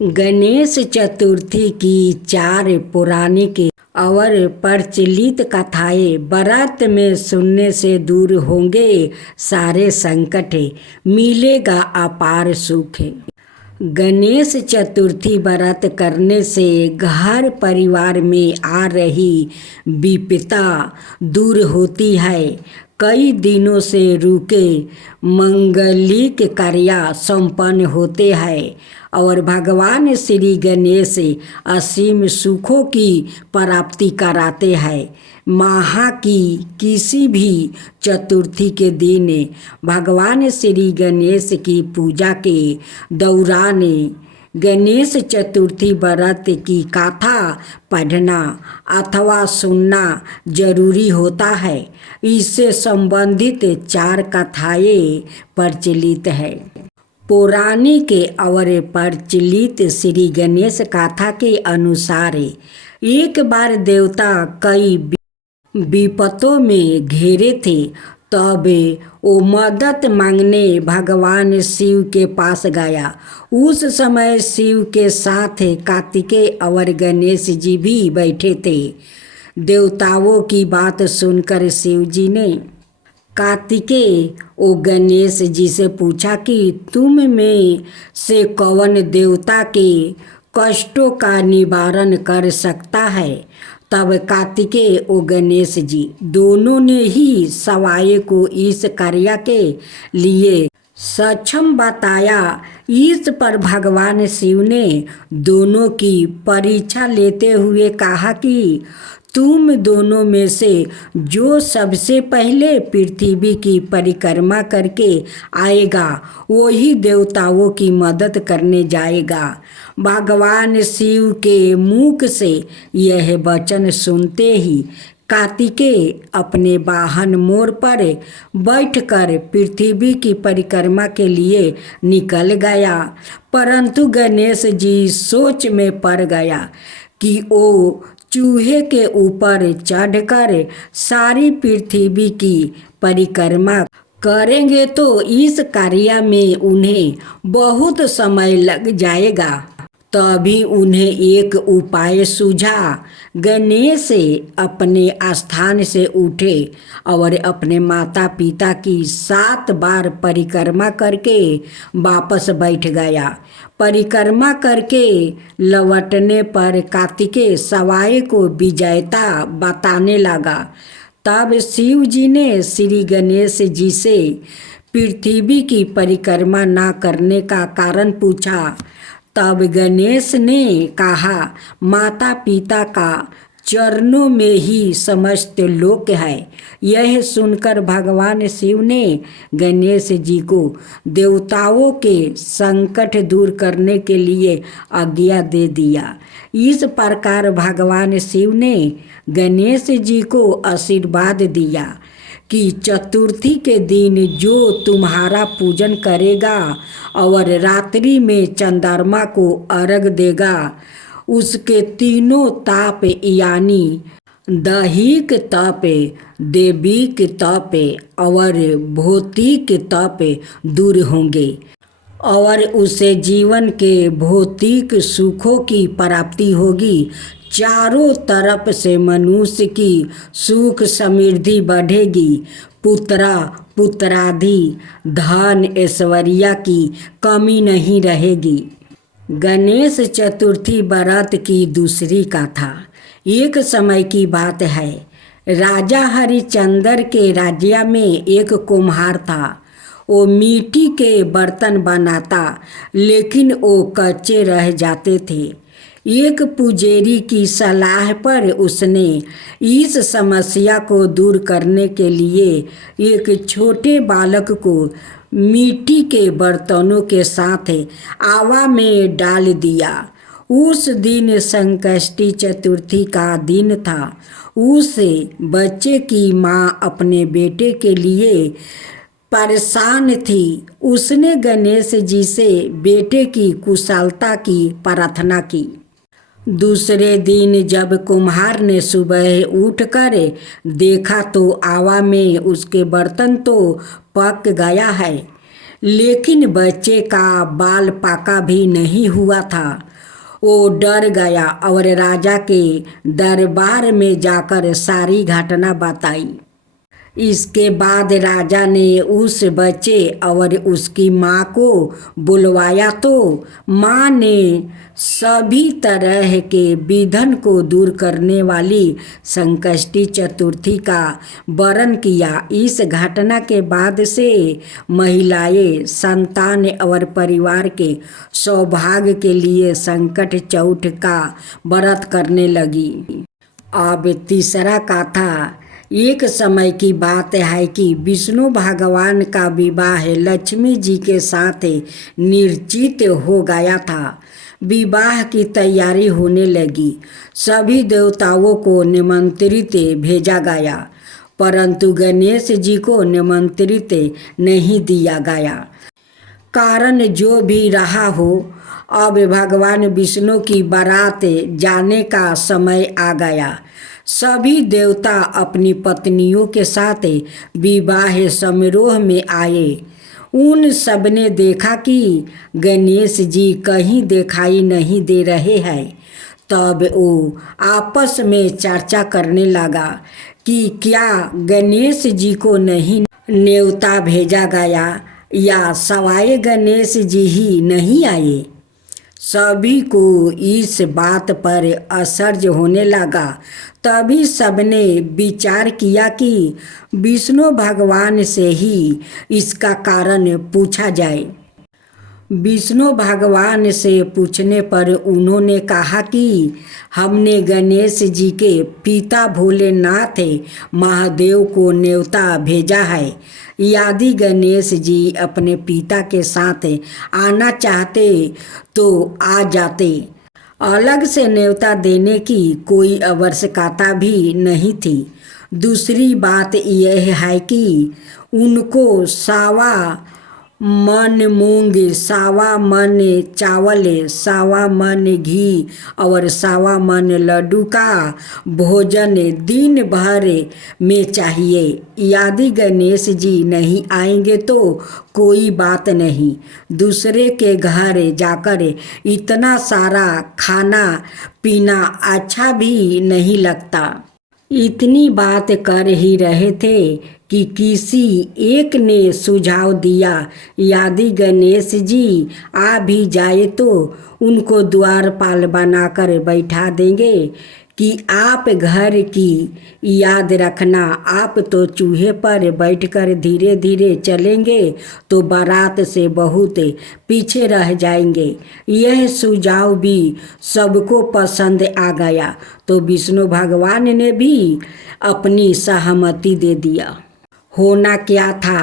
गणेश चतुर्थी की 4 पौराणिक और प्रचलित कथाएं व्रत में सुनने से दूर होंगे सारे संकट, मिलेगा अपार सुख। गणेश चतुर्थी व्रत करने से घर परिवार में आ रही विपदा दूर होती है। कई दिनों से रुके मंगलिक कार्य संपन्न होते हैं और भगवान श्री गणेश असीम सुखों की प्राप्ति कराते हैं। माह की किसी भी चतुर्थी के दिन भगवान श्री गणेश की पूजा के दौरान गणेश चतुर्थी व्रत की कथा पढ़ना अथवा सुनना जरूरी होता है। इससे संबंधित 4 कथाएं प्रचलित है। पौराणिक और प्रचलित श्री गणेश कथा के अनुसार एक बार देवता कई विपतों में घिरे थे, तब वो मदद मांगने भगवान शिव के पास गया। उस समय शिव के साथ कार्तिकेय और गणेश जी भी बैठे थे। देवताओं की बात सुनकर शिव जी ने कार्तिकेय और गणेश जी से पूछा कि तुम में से कौन देवता के कष्टों का निवारण कर सकता है। तब कार्तिकेय और गणेश जी दोनों ने ही सवाए को इस कार्य के लिए सक्षम बताया। इस पर भगवान शिव ने दोनों की परीक्षा लेते हुए कहा कि तुम दोनों में से जो सबसे पहले पृथ्वी की परिक्रमा करके आएगा वही देवताओं की मदद करने जाएगा। भगवान शिव के मुख से यह वचन सुनते ही कार्तिकेय अपने वाहन मोर पर बैठकर पृथ्वी की परिक्रमा के लिए निकल गया, परंतु गणेश जी सोच में पड़ गया कि वो चूहे के ऊपर चढ़कर सारी पृथ्वी की परिक्रमा करेंगे तो इस कार्य में उन्हें बहुत समय लग जाएगा। तभी उन्हें एक उपाय सूझा। गणेश अपने स्थान से उठे और अपने माता पिता की 7 बार परिक्रमा करके वापस बैठ गया। परिक्रमा करके लौटने पर कार्तिकेय सवाए को विजेता बताने लगा। तब शिव जी ने श्री गणेश जी से पृथ्वी की परिक्रमा न करने का कारण पूछा। तब गणेश ने कहा, माता पिता का चरणों में ही समस्त लोक है। यह सुनकर भगवान शिव ने गणेश जी को देवताओं के संकट दूर करने के लिए आज्ञा दे दिया। इस प्रकार भगवान शिव ने गणेश जी को आशीर्वाद दिया कि चतुर्थी के दिन जो तुम्हारा पूजन करेगा और रात्रि में चंद्रमा को अर्घ देगा, उसके तीनों ताप यानी दैहिक ताप, दैविक ताप और भौतिक ताप दूर होंगे और उसे जीवन के भौतिक सुखों की प्राप्ति होगी। चारों तरफ से मनुष्य की सुख समृद्धि बढ़ेगी। पुत्रादि धन ऐश्वर्य की कमी नहीं रहेगी। गणेश चतुर्थी व्रत की दूसरी कथा। एक समय की बात है, राजा हरिश्चंद्र के राज्य में एक कुम्हार था। वो मिट्टी के बर्तन बनाता, लेकिन वो कच्चे रह जाते थे। एक पुजारी की सलाह पर उसने इस समस्या को दूर करने के लिए एक छोटे बालक को मिट्टी के बर्तनों के साथ आवा में डाल दिया। उस दिन संकष्टी चतुर्थी का दिन था। उस बच्चे की माँ अपने बेटे के लिए परेशान थी। उसने गणेश जी से बेटे की कुशलता की प्रार्थना की। दूसरे दिन जब कुम्हार ने सुबह उठकर देखा तो आवा में उसके बर्तन तो पक गया है, लेकिन बच्चे का बाल पाका भी नहीं हुआ था। वो डर गया और राजा के दरबार में जाकर सारी घटना बताई। इसके बाद राजा ने उस बच्चे और उसकी माँ को बुलवाया तो माँ ने सभी तरह के विघ्न को दूर करने वाली संकष्टी चतुर्थी का वर्णन किया। इस घटना के बाद से महिलाएं संतान और परिवार के सौभाग्य के लिए संकट चौथ का व्रत करने लगी। अब तीसरा कथा। एक समय की बात है कि विष्णु भगवान का विवाह लक्ष्मी जी के साथ निश्चित हो गया था। विवाह की तैयारी होने लगी। सभी देवताओं को निमंत्रित भेजा गया, परंतु गणेश जी को निमंत्रित नहीं दिया गया। कारण जो भी रहा हो, अब भगवान विष्णु की बारात जाने का समय आ गया। सभी देवता अपनी पत्नियों के साथ विवाह समारोह में आए। उन सबने देखा कि गणेश जी कहीं दिखाई नहीं दे रहे हैं। तब वो आपस में चर्चा करने लगा कि क्या गणेश जी को नहीं न्योता भेजा गया या सवाए गणेश जी ही नहीं आए। सभी को इस बात पर आश्चर्य होने लगा। तभी सबने विचार किया कि विष्णु भगवान से ही इसका कारण पूछा जाए। विष्णु भगवान से पूछने पर उन्होंने कहा कि हमने गणेश जी के पिता भोलेनाथ महादेव को न्योता भेजा है। यदि गणेश जी अपने पिता के साथ आना चाहते तो आ जाते। अलग से न्योता देने की कोई आवश्यकता भी नहीं थी। दूसरी बात यह है कि उनको सावा मन मूंग, सावा मन चावल, सावा मन घी और सावा मन लड्डू का भोजन दिन भर में चाहिए। यदि गणेश जी नहीं आएंगे तो कोई बात नहीं, दूसरे के घर जाकर इतना सारा खाना पीना अच्छा भी नहीं लगता। इतनी बात कर ही रहे थे कि किसी एक ने सुझाव दिया, यदि गणेश जी आ भी जाए तो उनको द्वारपाल बनाकर बैठा देंगे कि आप घर की याद रखना। आप तो चूहे पर बैठकर धीरे धीरे चलेंगे तो बारात से बहुत पीछे रह जाएंगे। यह सुझाव भी सबको पसंद आ गया तो विष्णु भगवान ने भी अपनी सहमति दे दिया। होना क्या था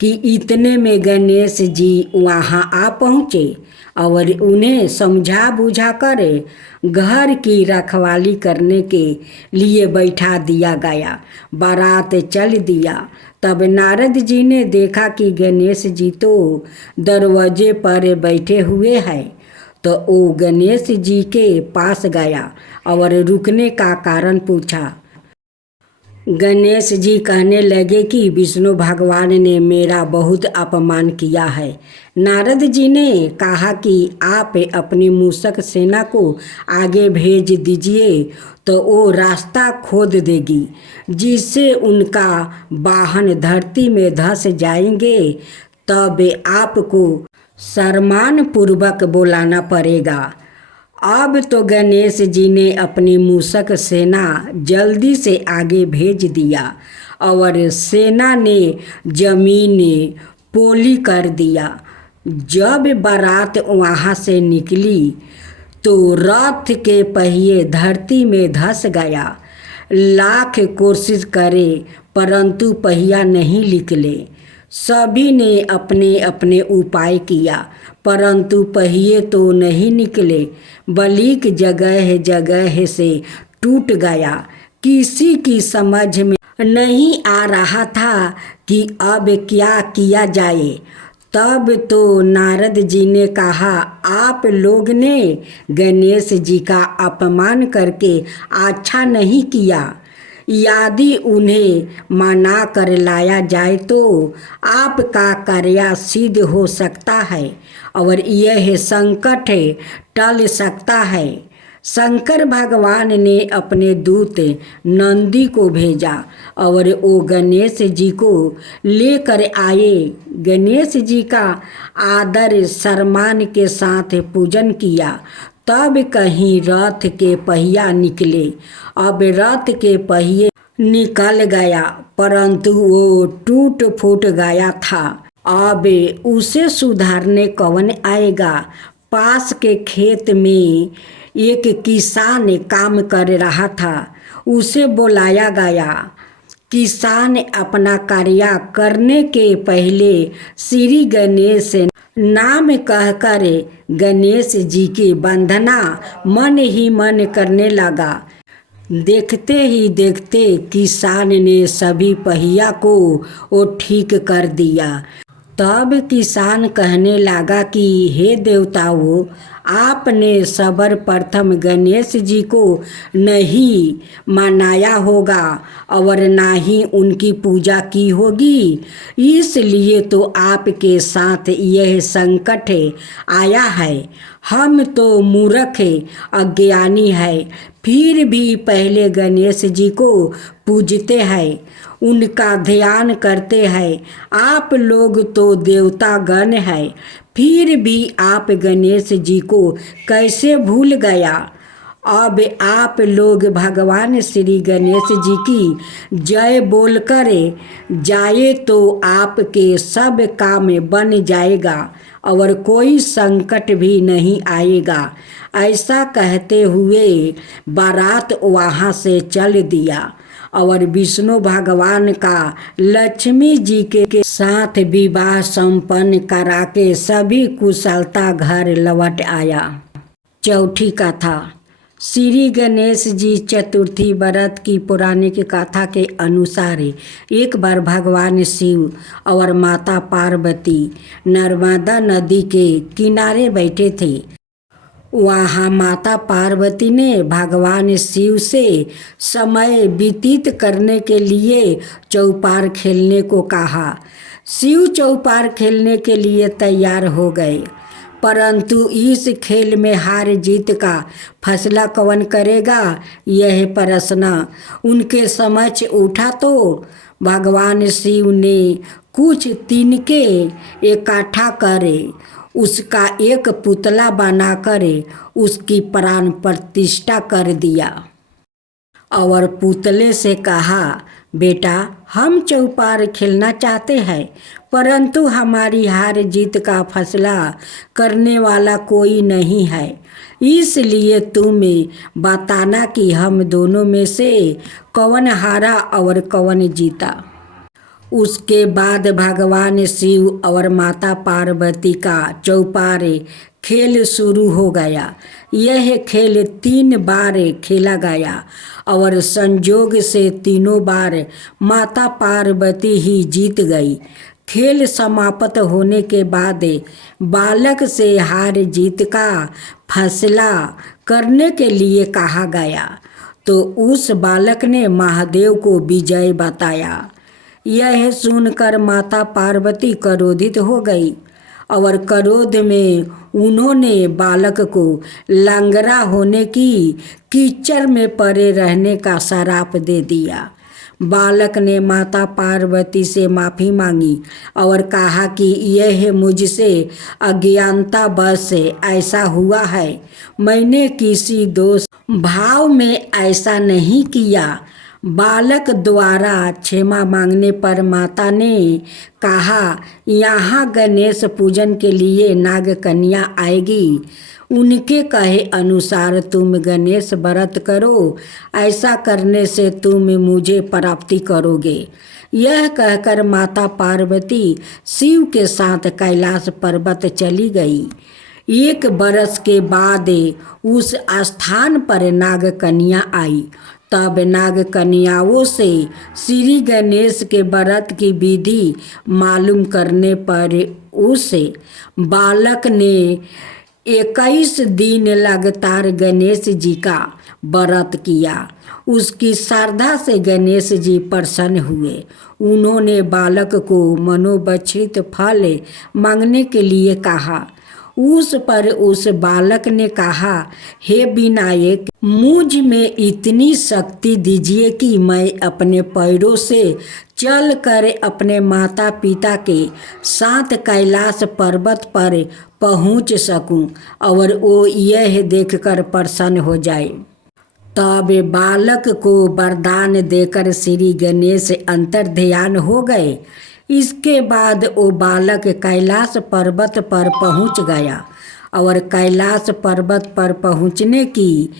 कि इतने में गणेश जी वहाँ आ पहुँचे और उन्हें समझा बुझा कर घर की रखवाली करने के लिए बैठा दिया गया। बारात चल दिया। तब नारद जी ने देखा कि गणेश जी तो दरवाजे पर बैठे हुए हैं, तो वो गणेश जी के पास गया और रुकने का कारण पूछा। गणेश जी कहने लगे कि विष्णु भगवान ने मेरा बहुत अपमान किया है। नारद जी ने कहा कि आप अपनी मूषक सेना को आगे भेज दीजिए तो वो रास्ता खोद देगी, जिससे उनका वाहन धरती में धंस जाएंगे। तब आपको सम्मान पूर्वक बुलाना पड़ेगा। अब तो गणेश जी ने अपनी मूषक सेना जल्दी से आगे भेज दिया और सेना ने जमीन पोली कर दिया। जब बारात वहाँ से निकली तो रथ के पहिए धरती में धंस गया। लाख कोशिश करे परंतु पहिया नहीं निकले। सभी ने अपने अपने उपाय किया परंतु पहिए तो नहीं निकले, बल्कि जगह जगह से टूट गया। किसी की समझ में नहीं आ रहा था कि अब क्या किया जाए। तब तो नारद जी ने कहा, आप लोग ने गणेश जी का अपमान करके अच्छा नहीं किया। यदि उन्हें मना कर लाया जाए तो आपका कार्य सिद्ध हो सकता है और यह संकट टल सकता है। शंकर भगवान ने अपने दूत नंदी को भेजा और वो गणेश जी को लेकर आए। गणेश जी का आदर सम्मान के साथ पूजन किया। तब कहीं रथ के पहिया निकले। अब रथ के पहिए निकल गया परंतु वो टूट फूट गया था। अब उसे सुधारने कौन आएगा। पास के खेत में एक किसान काम कर रहा था। उसे बुलाया गया। किसान अपना कार्य करने के पहले श्री गणेश नाम कहकर गणेश जी की वंदना मन ही मन करने लगा। देखते ही देखते किसान ने सभी पहिया को वो ठीक कर दिया। तब किसान कहने लगा कि हे देवताओं, आपने सर्वप्रथम गणेश जी को नहीं मनाया होगा और ना ही उनकी पूजा की होगी, इसलिए तो आपके साथ यह संकट आया है। हम तो मूर्ख अज्ञानी है, फिर भी पहले गणेश जी को पूजते हैं, उनका ध्यान करते हैं। आप लोग तो देवता गण है, फिर भी आप गणेश जी को कैसे भूल गया। अब आप लोग भगवान श्री गणेश जी की जय बोलकर जाए तो आपके सब काम बन जाएगा और कोई संकट भी नहीं आएगा। ऐसा कहते हुए बारात वहाँ से चल दिया और विष्णु भगवान का लक्ष्मी जी के साथ विवाह संपन्न करा के सभी कुशलता घर लौट आया। चौथी कथा। श्री गणेश जी चतुर्थी व्रत की पौराणिक कथा के अनुसार एक बार भगवान शिव और माता पार्वती नर्मदा नदी के किनारे बैठे थे। वहाँ माता पार्वती ने भगवान शिव से समय व्यतीत करने के लिए चौपार खेलने को कहा। शिव चौपार खेलने के लिए तैयार हो गए, परंतु इस खेल में हार जीत का फैसला कौन करेगा, यह प्रश्न उनके समक्ष उठा तो भगवान शिव ने कुछ तिनके इकट्ठा करे उसका एक पुतला बनाकर उसकी प्राण प्रतिष्ठा कर दिया और पुतले से कहा, बेटा, हम चौपार खेलना चाहते हैं, परंतु हमारी हार जीत का फैसला करने वाला कोई नहीं है, इसलिए तुम्हें बताना कि हम दोनों में से कौन हारा और कौन जीता। उसके बाद भगवान शिव और माता पार्वती का चौपार खेल शुरू हो गया। यह खेल 3 बार खेला गया और संयोग से तीनों बार माता पार्वती ही जीत गई। खेल समाप्त होने के बाद बालक से हार जीत का फैसला करने के लिए कहा गया तो उस बालक ने महादेव को विजय बताया। यह सुनकर माता पार्वती क्रोधित हो गई और क्रोध में उन्होंने बालक को लंगड़ा होने की कीचड़ में पड़े रहने का श्राप दे दिया। बालक ने माता पार्वती से माफ़ी मांगी और कहा कि यह मुझसे अज्ञानता बस ऐसा हुआ है, मैंने किसी दोष भाव में ऐसा नहीं किया। बालक द्वारा क्षमा मांगने पर माता ने कहा, यहाँ गणेश पूजन के लिए नाग कन्या आएगी, उनके कहे अनुसार तुम गणेश व्रत करो, ऐसा करने से तुम मुझे प्राप्ति करोगे। यह कहकर माता पार्वती शिव के साथ कैलाश पर्वत चली गई। 1 बरस के बाद उस स्थान पर नाग कन्या आई। तब नाग कन्याओं से श्री गणेश के व्रत की विधि मालूम करने पर उस बालक ने 21 दिन लगातार गणेश जी का व्रत किया। उसकी श्रद्धा से गणेश जी प्रसन्न हुए। उन्होंने बालक को मनोवांछित फल मांगने के लिए कहा। उस पर उस बालक ने कहा, हे विनायक, मुझ में इतनी शक्ति दीजिए कि मैं अपने पैरों से चल कर अपने माता पिता के साथ कैलाश पर्वत पर पहुंच सकूं और वो यह देखकर प्रसन्न हो जाए। तब बालक को वरदान देकर श्री गणेश अंतर्ध्यान हो गए। इसके बाद वो बालक कैलाश पर्वत पर पहुंच गया और कैलाश पर्वत पर पहुंचने की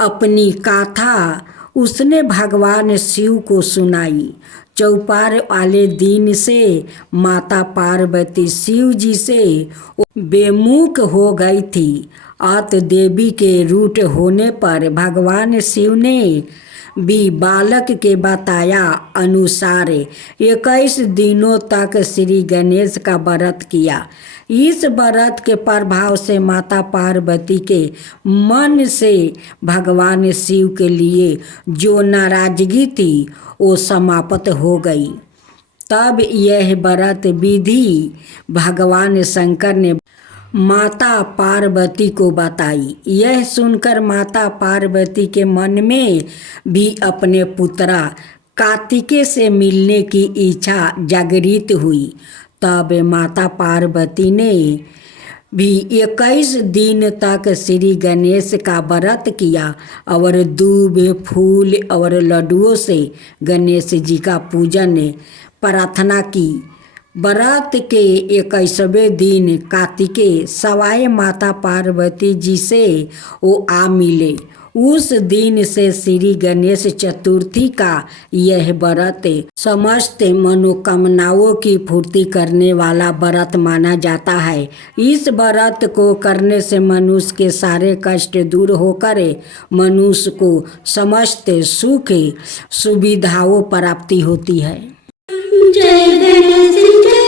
अपनी गाथा उसने भगवान शिव को सुनाई। चौपार वाले दिन से माता पार्वती शिव जी से बेमुख हो गई थी। अत देवी के रूठ होने पर भगवान शिव ने भी बालक के बताया अनुसार 21 दिनों तक श्री गणेश का व्रत किया। इस व्रत के प्रभाव से माता पार्वती के मन से भगवान शिव के लिए जो नाराजगी थी वो समाप्त हो गई। तब यह व्रत विधि भगवान शंकर ने माता पार्वती को बताई। यह सुनकर माता पार्वती के मन में भी अपने पुत्रा कार्तिकेय से मिलने की इच्छा जागृत हुई। तब माता पार्वती ने भी 21 दिन तक श्री गणेश का व्रत किया और दूब, फूल और लड्डुओं से गणेश जी का पूजन प्रार्थना की। व्रत के 21वें दिन कार्तिकेय सवाए माता पार्वती जी से वो आ मिले। उस दिन से श्री गणेश चतुर्थी का यह व्रत समस्त मनोकामनाओं की पूर्ति करने वाला व्रत माना जाता है। इस व्रत को करने से मनुष्य के सारे कष्ट दूर होकर मनुष्य को समस्त सुख सुविधाओं प्राप्ति होती है। जय गणेश।